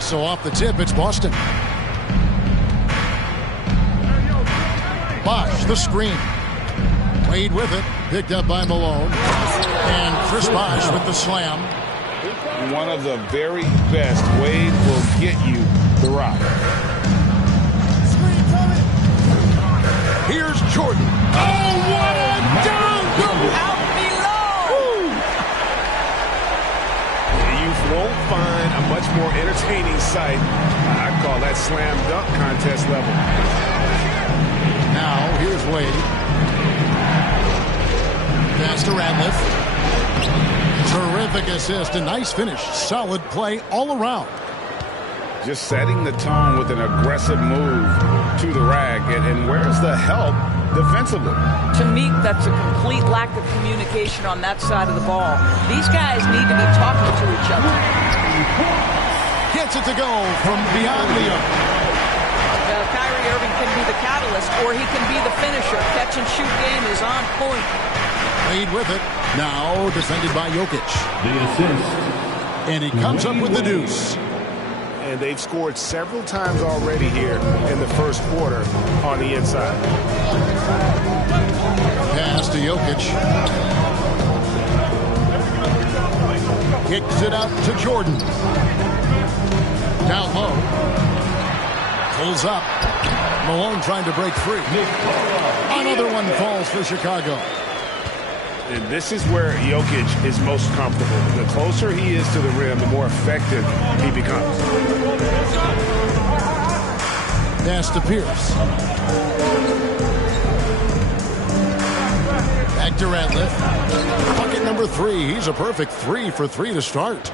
So off the tip, it's Boston. Bosch, the screen. Wade with it, picked up by Malone. And Chris Bosch with the slam. One of the very best. Wade will get you the rock. Here's Jordan. Oh, what a dunk! Out below! You won't find a much more entertaining sight. I call that slam dunk contest level. Now, here's Wade. Pass to Ratliff. Terrific assist, a nice finish. Solid play all around. Just setting the tone with an aggressive move to the rag. And where's the help defensively? To me, that's a complete lack of communication on that side of the ball. These guys need to be talking to each other. Gets it to go from beyond the arc. Kyrie Irving can be the catalyst, or he can be the finisher. Catch and shoot game is on point. Wade with it. Now defended by Jokic. The assist. And he comes up with the deuce. And they've scored several times already here in the first quarter on the inside. Pass to Jokic. Kicks it out to Jordan. Down low. Pulls up. Malone trying to break free. Another one falls for Chicago. And this is where Jokic is most comfortable. The closer he is to the rim, the more effective he becomes. Pass to Pierce. Back to Ratliff. Bucket number 3. He's a perfect 3 for 3 to start.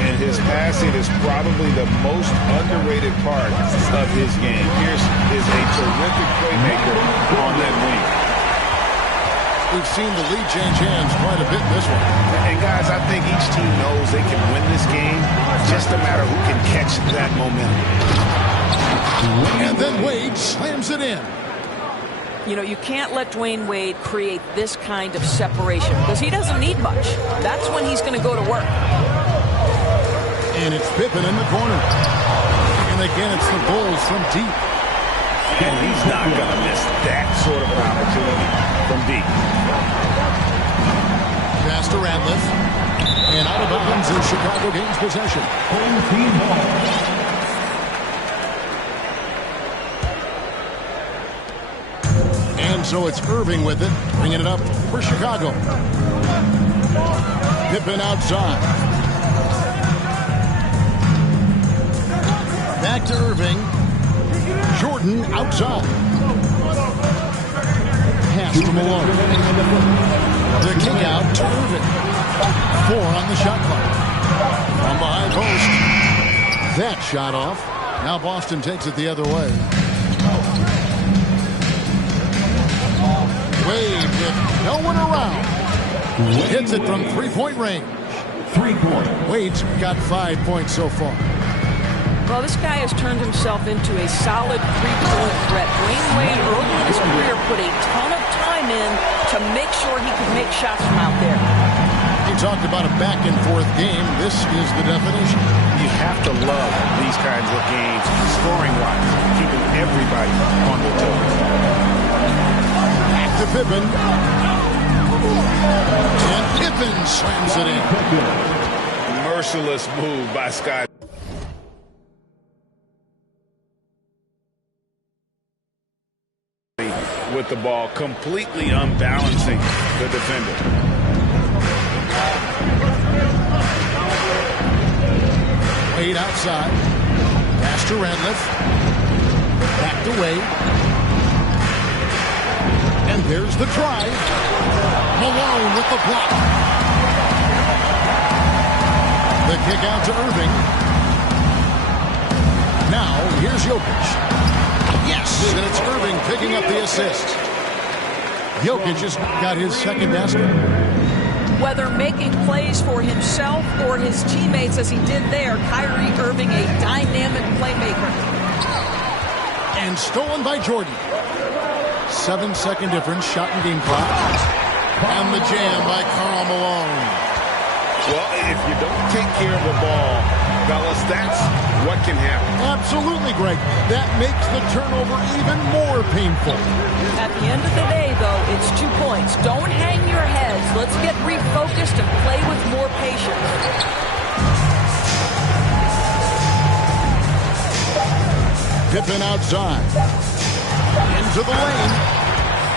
And his passing is probably the most underrated part of his game. Pierce is a terrific playmaker on that wing. We've seen the lead change hands quite a bit in this one. And guys, I think each team knows they can win this game. Just a matter who can catch that momentum. And then Wade slams it in. You know, you can't let Dwayne Wade create this kind of separation because he doesn't need much. That's when he's going to go to work. And it's Pippen in the corner. And again, it's the Bulls from deep. And he's not going to miss that sort of opportunity from deep. Pass to Ratliff. And out of bounds as Chicago gains possession. Home team ball. And so it's Irving with it, bringing it up for Chicago. Pippen outside. Back to Irving. Jordan outside. Pass to Malone. The kick out to Irving. 4 on the shot clock. From behind post. That shot off. Now Boston takes it the other way. Wade with no one around. Hits it from three-point range. 3-point. Wade's got 5 points so far. Well, this guy has turned himself into a solid three-point threat. Dwayne Wade early in his career put a ton of time in to make sure he could make shots from out there. He talked about a back-and-forth game. This is the definition. You have to love these kinds of games, scoring-wise, keeping everybody on their toes. Back to Pippen. And Pippen slams it in. Merciless move by Scott. with the ball, completely unbalancing the defender. Wade outside. Pass to Radliff. Back to Wade. And there's the drive. Malone with the block. The kick out to Irving. Now, here's Jokic. Yes, and it's Irving picking up the assist. Jokic just got his second basket. Whether making plays for himself or his teammates as he did there, Kyrie Irving, a dynamic playmaker. And stolen by Jordan. 7-second difference, shot and game clock. And the jam by Karl Malone. Well, if you don't take care of the ball, fellas, that's what can happen. Absolutely, Greg. That makes the turnover even more painful. At the end of the day, though, it's 2 points. Don't hang your heads. Let's get refocused and play with more patience. Pippen outside. Into the lane.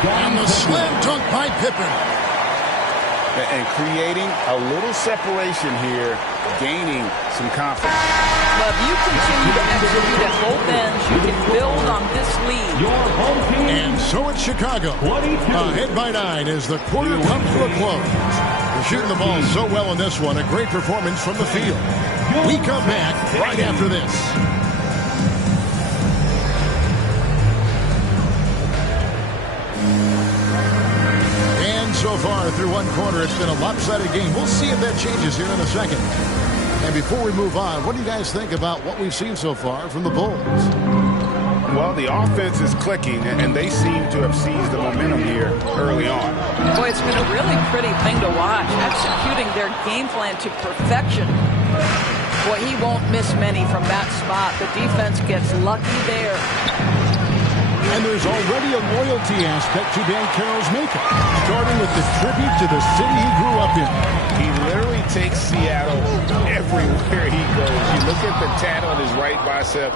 And the slam dunk by Pippen. And creating a little separation here, gaining some confidence. But if you continue to execute at both ends, you can build on this lead. And so it's Chicago. Ahead by 9 as the quarter comes to a close. They're shooting the ball so well in this one. A great performance from the field. We come back right after this. So far through one quarter, it's been a lopsided game. We'll see if that changes here in a second. And before we move on, what do you guys think about what we've seen so far from the Bulls? Well, the offense is clicking, and they seem to have seized the momentum here early on. Boy, it's been a really pretty thing to watch, executing their game plan to perfection. Boy, he won't miss many from that spot. The defense gets lucky there. And there's already a loyalty aspect to Dan Carroll's makeup, starting with the tribute to the city he grew up in. He literally takes Seattle everywhere he goes. You look at the tat on his right bicep.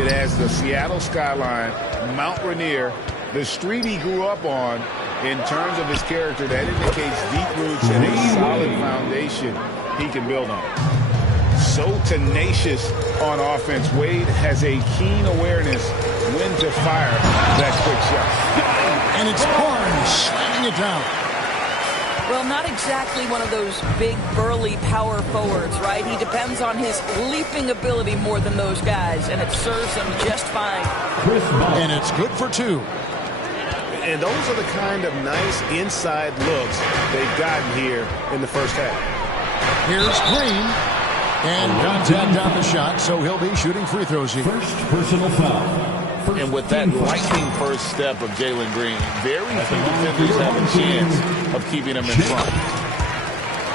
It has the Seattle skyline, Mount Rainier, the street he grew up on. In terms of his character, that indicates deep roots and a solid foundation he can build on. So tenacious on offense. Wade has a keen awareness when to fire that quick shot. And it's Barnes slamming it down. Well, not exactly one of those big, burly power forwards, right? He depends on his leaping ability more than those guys, and it serves him just fine. And it's good for 2. And those are the kind of nice inside looks they've gotten here in the first half. Here's Green. And contact on the shot, so he'll be shooting free throws here. First personal foul. And with that lightning first step of Jalen Green, very few defenders have a chance of keeping him in front.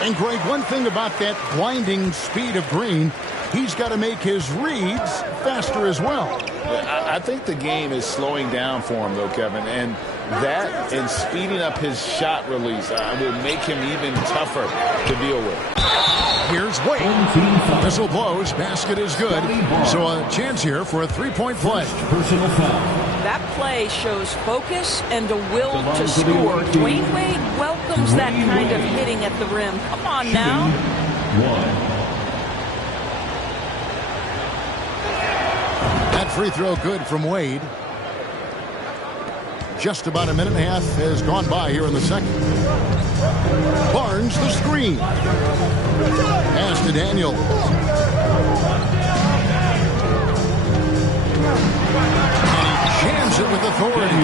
And Greg, one thing about that blinding speed of Green, he's got to make his reads faster as well. I think the game is slowing down for him, though, Kevin, and that and speeding up his shot release will make him even tougher to deal with. Here's Wade. Whistle blows. Basket is good. So a chance here for a three-point play. Personal foul. That play shows focus and a will to score. Dwayne Wade welcomes that kind of hitting at the rim. Come on now. That free throw good from Wade. Just about a minute and a half has gone by here in the second. Barnes the screen. Pass to Daniel. And he jams it with authority.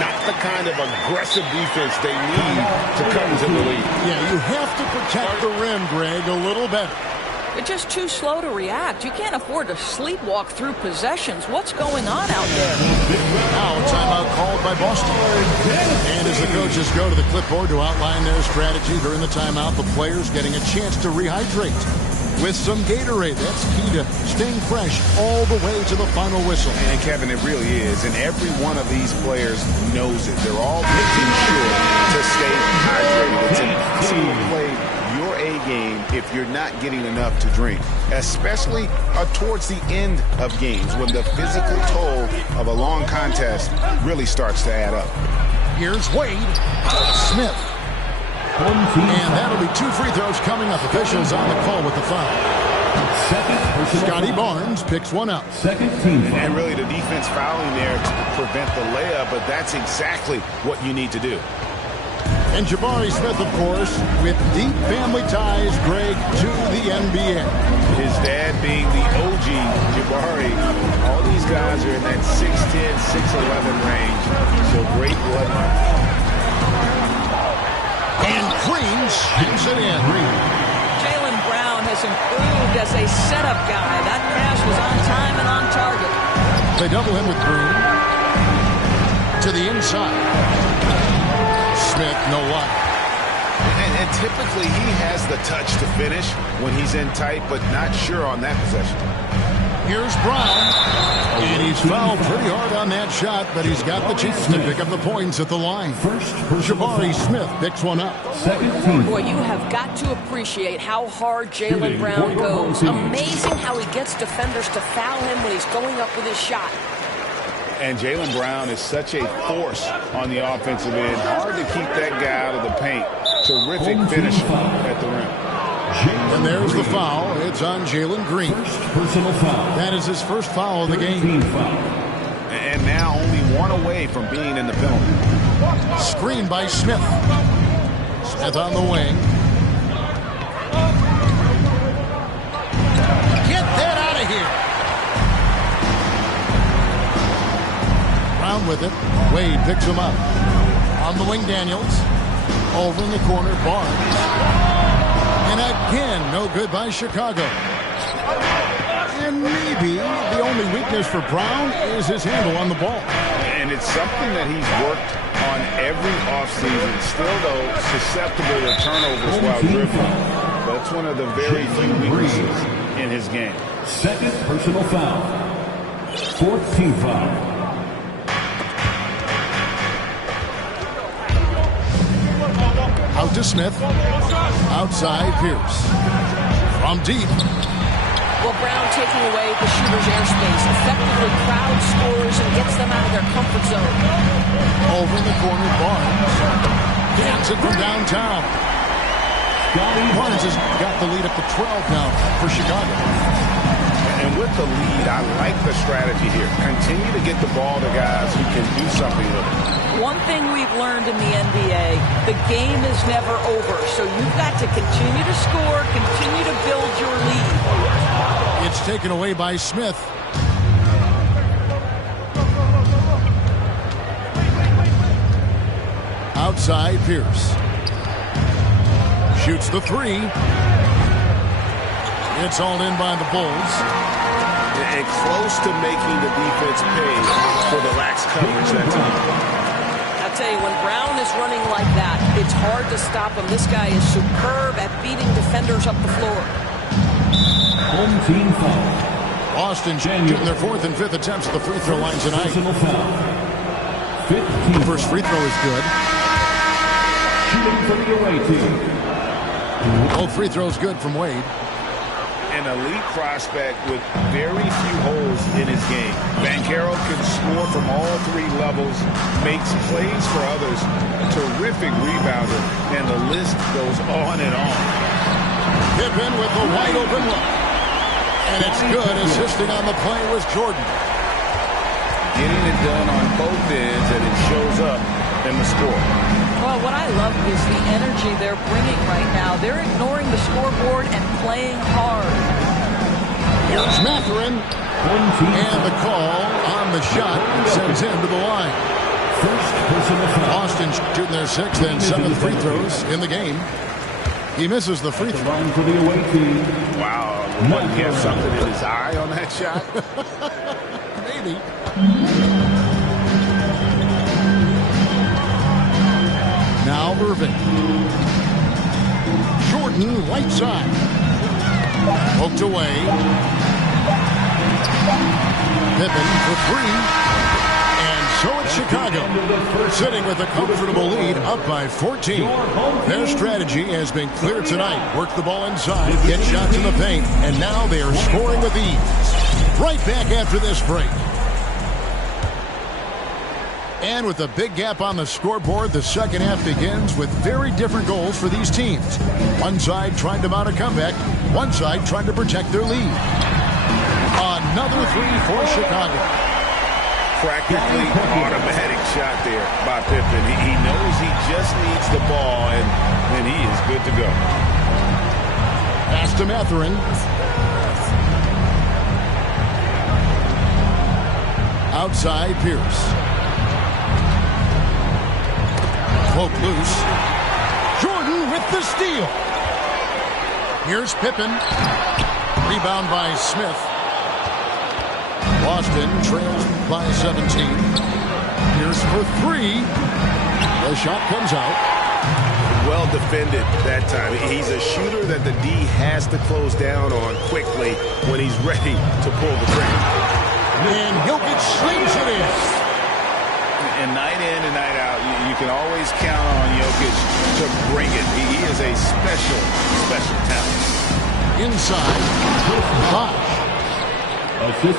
Not the kind of aggressive defense they need to come to the lead. Yeah, you have to protect the rim, Greg, a little better. You're just too slow to react. You can't afford to sleepwalk through possessions. What's going on out there? Now a timeout called by Boston. And as the coaches go to the clipboard to outline their strategy during the timeout, the players getting a chance to rehydrate with some Gatorade. That's key to staying fresh all the way to the final whistle. And Kevin, it really is. And every one of these players knows it. They're all making sure to stay hydrated. It's an easy play your A game if you're not getting enough to drink, especially towards the end of games when the physical toll of a long contest really starts to add up. Here's Wade. Smith. And that'll be 2 free throws coming up. Officials on the call with the foul. Scotty Barnes picks one up. Second team foul. And really the defense fouling there to prevent the layup, but that's exactly what you need to do. And Jabari Smith, of course, with deep family ties, Greg, to the NBA. His dad being the OG, Jabari. All these guys are in that 6'10", 6'11 range. So great bloodline. And Green shoots it in. Jaylen Brown has improved as a setup guy. That pass was on time and on target. They double him with Green. To the inside. Smith, no luck. And typically he has the touch to finish when he's in tight, but not sure on that possession. Here's Brown. And he's fouled pretty hard on that shot, but he's got the chance to pick up the points at the line. Jabari Smith picks one up. Second team. Boy, you have got to appreciate how hard Jaylen Brown goes. Amazing how he gets defenders to foul him when he's going up with his shot. And Jaylen Brown is such a force on the offensive end. Hard to keep that guy out of the paint. Terrific finish at the rim. And there's the foul. It's on Jalen Green. Personal foul. That is his first foul of the game. And now only one away from being in the penalty. Screen by Smith. Smith on the wing. Get that out of here. Brown with it. Wade picks him up. On the wing, Daniels. Over in the corner, Barnes. And again, no good by Chicago. And maybe the only weakness for Brown is his handle on the ball. And it's something that he's worked on every offseason. Still, though, susceptible to turnovers while dribbling. That's one of the very few weaknesses in his game. Second personal foul. Fourth team foul. Out to Smith. Outside Pierce. From deep. Well, Brown taking away the shooter's airspace effectively crowd scores and gets them out of their comfort zone. Over in the corner, Barnes. Gets it from downtown. Barnes has got the lead up to 12 now for Chicago. And with the lead, I like the strategy here. Continue to get the ball to guys who can do something with it. One thing we've learned in the NBA, the game is never over. So you've got to continue to score, continue to build your lead. It's taken away by Smith. Outside Pierce. Shoots the three. It's all in by the Bulls. And close to making the defense pay for the lax coverage that time. I'll tell you, when Brown is running like that, it's hard to stop him. This guy is superb at beating defenders up the floor. Home team foul. Boston shooting their fourth and fifth attempts at the free throw line tonight. Personal foul. Fifth team. First free throw is good. Shooting for the away team. Both free throws good from Wade. An elite prospect with very few holes in his game. Banchero can score from all three levels, makes plays for others, terrific rebounder, and the list goes on and on. Pippen with the wide open look. And it's good. Assisting on the play was Jordan. Getting it done on both ends, and it shows up in the score. Well, what I love is the energy they're bringing right now. They're ignoring the scoreboard and playing hard. Here's Mathurin. And the call on the shot sends him to the line. Boston shooting their sixth and seventh free throws in the game. He misses the free throw. Line for the away team. Wow. What, he has something in his eye on that shot? Maybe. Now Irving. Jordan right side. Poked away. Pippen for three. And So it's Chicago, sitting with a comfortable lead, up by 14. Their strategy has been clear tonight. Work the ball inside, get shots in the paint, and now they are scoring with ease. Right back after this break. And with a big gap on the scoreboard, the second half begins with very different goals for these teams. One side trying to mount a comeback, one side trying to protect their lead. Another three for Chicago. Practically automatic shot there by Pippen. He knows he just needs the ball, and he is good to go. Pass to Mathurin. Outside Pierce. Poke loose. Jordan with the steal. Here's Pippen. Rebound by Smith. Boston trails by 17. Here's for three. The shot comes out. Well defended that time. He's a shooter that the D has to close down on quickly when he's ready to pull the trigger. And Jokic slings it in. And night in and night out, you can always count on Jokic to bring it. He is a special, special talent. Inside, Bosh.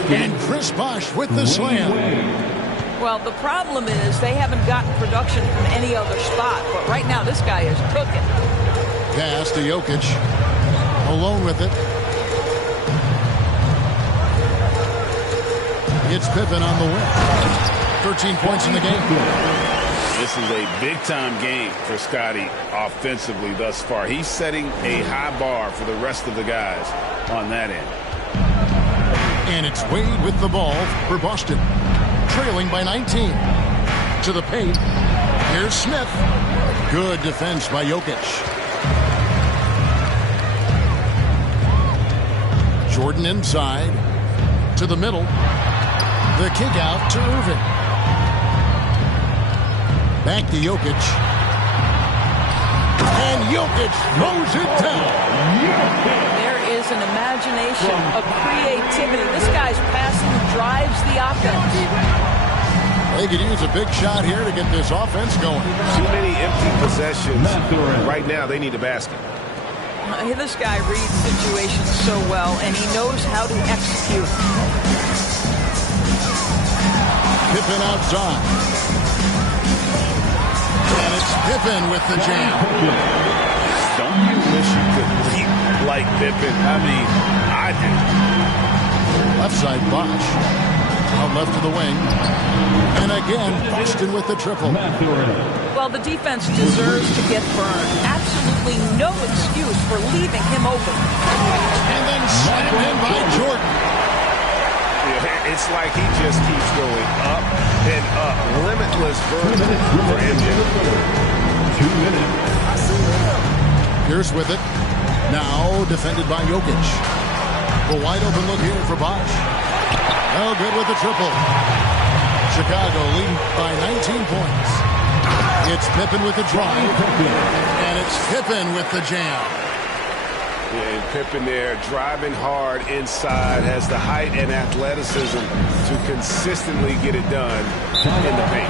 And Chris Bosh with the slam. Well, the problem is they haven't gotten production from any other spot. But right now, this guy is cooking. Pass to Jokic. Alone with it. It's Pippen on the win. 13 points in the game. This is a big-time game for Scotty offensively thus far. He's setting a high bar for the rest of the guys on that end. And it's Wade with the ball for Boston. Trailing by 19. To the paint. Here's Smith. Good defense by Jokic. Jordan inside. To the middle. The kick out to Irving. Back to Jokic. And Jokic throws it down. There is an imagination, a creativity. This guy's passing drives the offense. They could use a big shot here to get this offense going. Too many empty possessions. Right now, they need a basket. This guy reads situations so well, and he knows how to execute. Pippen outside. And it's Pippen with the jam. Don't you wish you could leap like Pippen? I mean, I do. Left side, Bosh. Out left to the wing. And again, Boston with the triple. Well, the defense deserves to get burned. Absolutely no excuse for leaving him open. And then slammed in by Jordan. It's like he just keeps going up and up. Limitless version for MJ. 2 minutes. Pierce with it. Now defended by Jokic. A wide open look here for Bosh. Oh, good with the triple. Chicago leading by 19 points. It's Pippen with the drive. And it's Pippen with the jam. And Pippen there driving hard inside, has the height and athleticism to consistently get it done in the paint.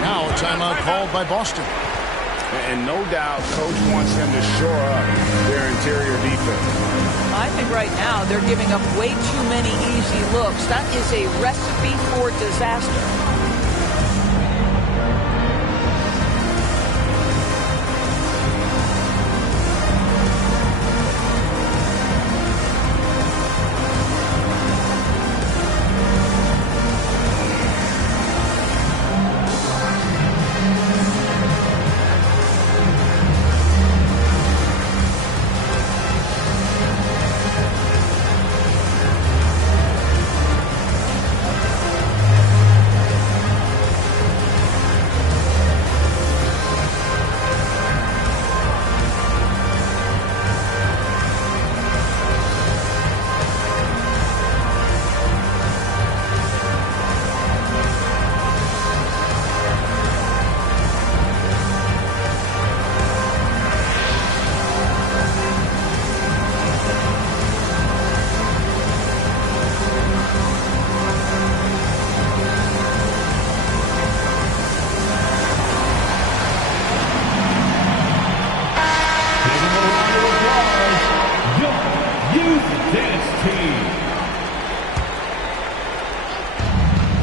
Now a timeout called by Boston. And no doubt coach wants them to shore up their interior defense. I think right now they're giving up way too many easy looks. That is a recipe for disaster.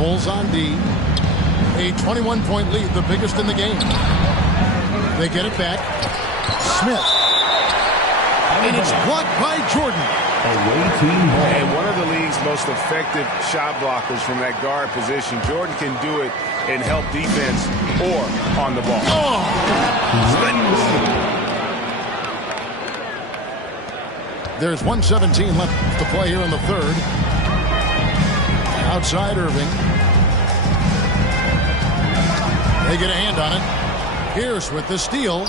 Bulls on D. A 21-point lead, the biggest in the game. They get it back. Smith. And it's blocked by Jordan. Away team ball. And one of the league's most effective shot blockers from that guard position. Jordan can do it and help defense or on the ball. Oh! There's 1:17 left to play here in the third. Outside Irving. They get a hand on it. Pierce with the steal.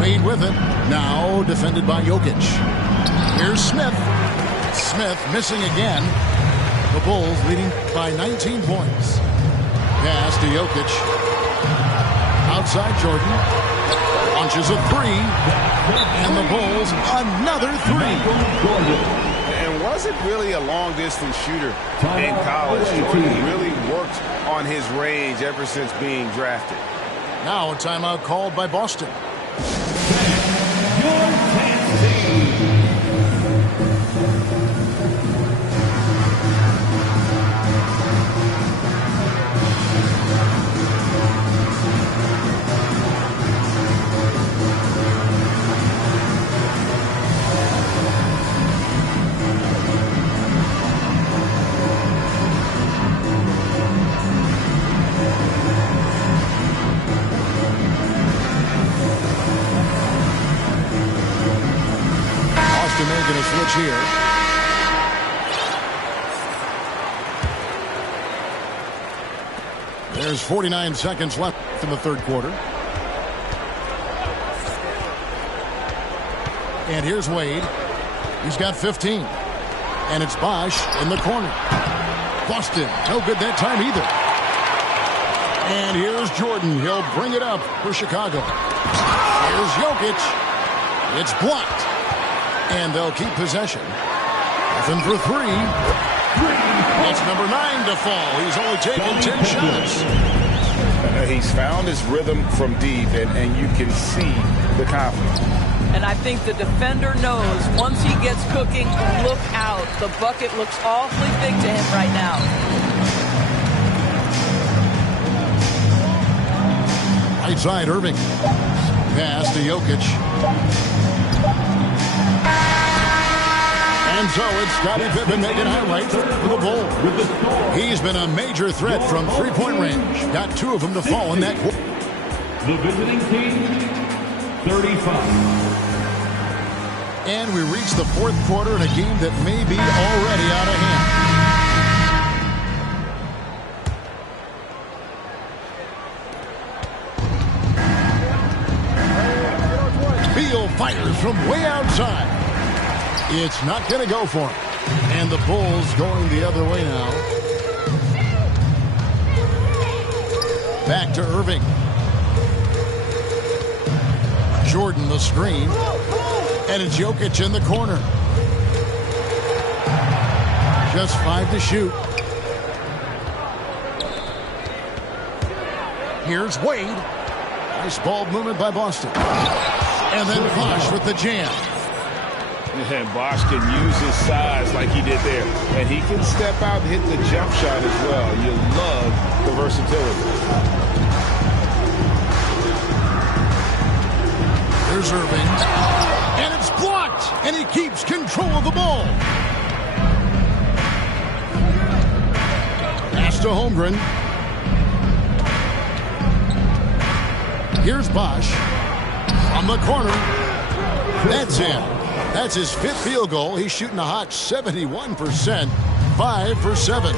Wade with it. Now defended by Jokic. Here's Smith. Smith missing again. The Bulls leading by 19 points. Pass to Jokic. Outside Jordan. Launches a three. And the Bulls another three. And wasn't really a long-distance shooter in college. Jordan really worked on his range ever since being drafted. Now a timeout called by Boston. They're going to switch here. There's 49 seconds left in the third quarter. And here's Wade. He's got 15. And it's Bosch in the corner. Boston, no good that time either. And here's Jordan. He'll bring it up for Chicago. Here's Jokic. It's blocked. And they'll keep possession. Nothing for three. It's number 9 to fall. He's only taken 10 shots. He's found his rhythm from deep, and you can see the confidence. And I think the defender knows once he gets cooking, look out. The bucket looks awfully big to him right now. Right side, Irving. Pass to Jokic. And so it's Scottie Pippen making highlights for the Bulls. He's been a major threat from three-point range. Got 2 of them to fall in that quarter. The visiting team, 35. And we reach the fourth quarter in a game that may be already out of hand. Beal fires from way outside. It's not going to go for him. And the Bulls going the other way now. Back to Irving. Jordan the screen. And it's Jokic in the corner. Just 5 to shoot. Here's Wade. Nice ball movement by Boston. And then Bosch with the jam. And Bosch can use his size like he did there. And he can step out and hit the jump shot as well. You love the versatility. There's Irving. And it's blocked. And he keeps control of the ball. Pass to Holmgren. Here's Bosch. From the corner. That's in. That's his 5th field goal. He's shooting a hot 71%. 5 for 7.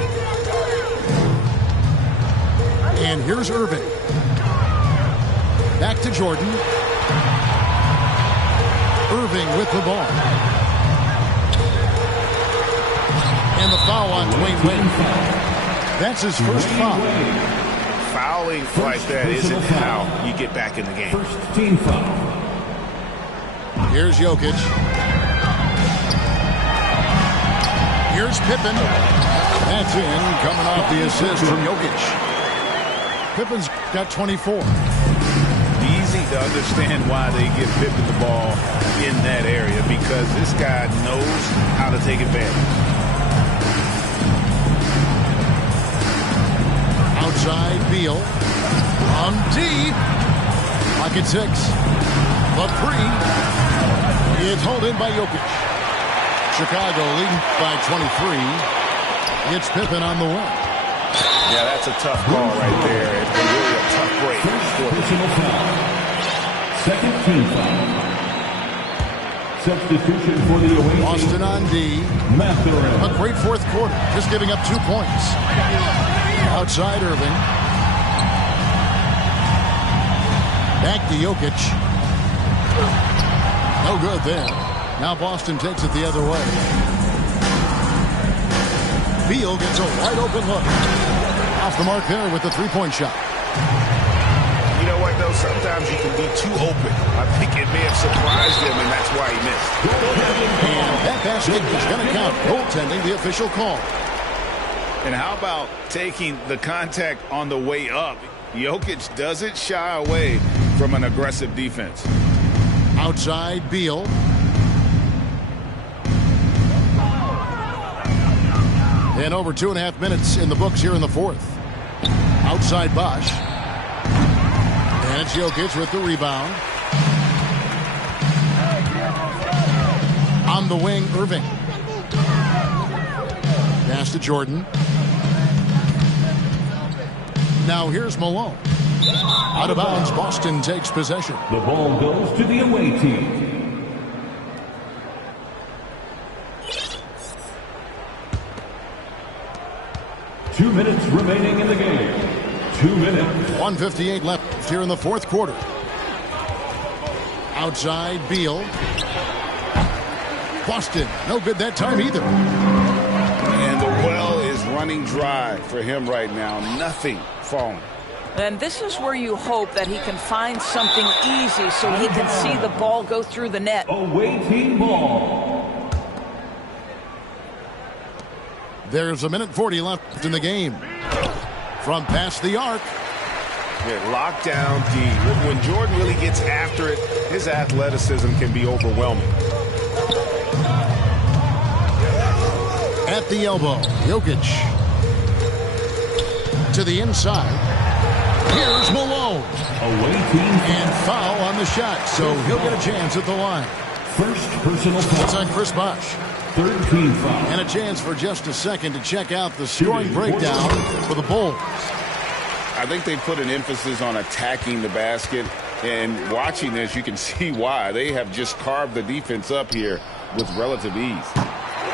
And here's Irving. Back to Jordan. Irving with the ball. And the foul on Dwayne Wade. That's his first foul. Fouling like that isn't how you get back in the game. First team foul. Here's Jokic. Here's Pippen. That's in, coming off the assist from Jokic. Pippen's got 24. Easy to understand why they give Pippen the ball in that area, because this guy knows how to take advantage. Outside Beal. From deep. Pocket 6. The 3. It's hauled in by Jokic. Chicago leading by 23. It's Pippen on the win. Yeah, that's a tough call right there. It's really a tough break. Personal foul. Second team foul. Substitution for the away team. Boston on D. A great fourth quarter, just giving up 2 points. Outside Irving. Back to Jokic. No good there. Now Boston takes it the other way. Beal gets a wide open look. Off the mark there with the three-point shot. You know what, though? Sometimes you can be too open. I think it may have surprised him, and that's why he missed. And that basket is going to count. Goaltending, the official call. And how about taking the contact on the way up? Jokic doesn't shy away from an aggressive defense. Outside Beal. And over 2.5 minutes in the books here in the fourth. Outside Bosch. And it's Jokic with the rebound. On the wing, Irving. Pass to Jordan. Now here's Malone. Out of bounds, Boston takes possession. The ball goes to the away team. Two minutes remaining in the game. 2 minutes. 1:58 left here in the fourth quarter. Outside Beal. Boston, no good that time either. And the well is running dry for him right now. Nothing falling. And this is where you hope that he can find something easy so he can see the ball go through the net. Away team ball. There's 1:40 left in the game. From past the arc. Yeah, locked down D. When Jordan really gets after it, his athleticism can be overwhelming. At the elbow, Jokic. To the inside. Here's Malone. Away team. And foul on the shot, so he'll get a chance at the line. First personal foul. It's on Chris Bosh. Third team foul. And a chance for just a second to check out the scoring breakdown for the Bulls. I think they put an emphasis on attacking the basket, and watching this, you can see why. They have just carved the defense up here with relative ease.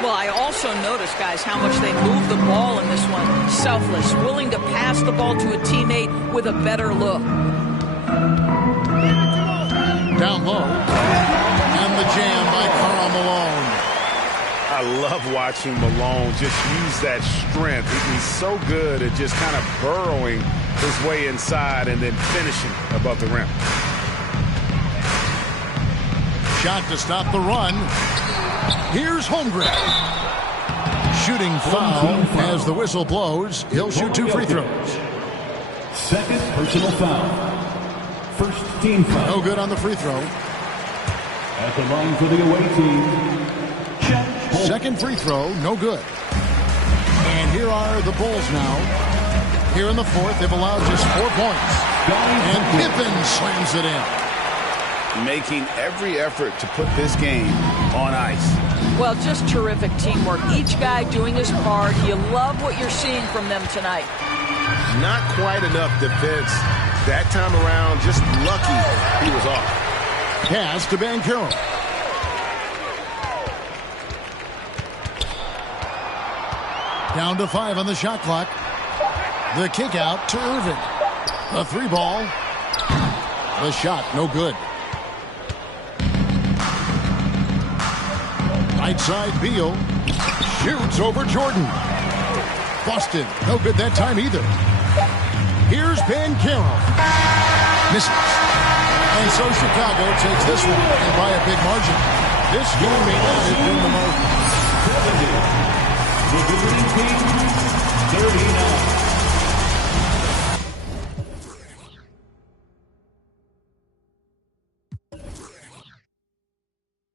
Well, I also noticed, guys, how much they move the ball in this one. Selfless, willing to pass the ball to a teammate with a better look. Down low. And the jam by Karl Malone. I love watching Malone just use that strength. He's so good at just kind of burrowing his way inside and then finishing above the rim. Shot to stop the run. Here's Holmgren. Shooting foul as the whistle blows. He'll shoot 2 free throws. Second personal foul. First team foul. No good on the free throw. At the line for the away team. Second free throw, no good. And here are the Bulls now. Here in the fourth, they've allowed just 4 points. And Pippen slams it in. Making every effort to put this game on ice. Well, just terrific teamwork. Each guy doing his part. You love what you're seeing from them tonight. Not quite enough defense that time around. Just lucky he was off. Pass to Banchero. Down to 5 on the shot clock. The kick out to Irving. The 3-ball. The shot, no good. Right side, Beal. Shoots over Jordan. Boston, no good that time either. Here's Banchero. Misses. And so Chicago takes this one, and by a big margin. This game may not have been the most. The visiting team, 39.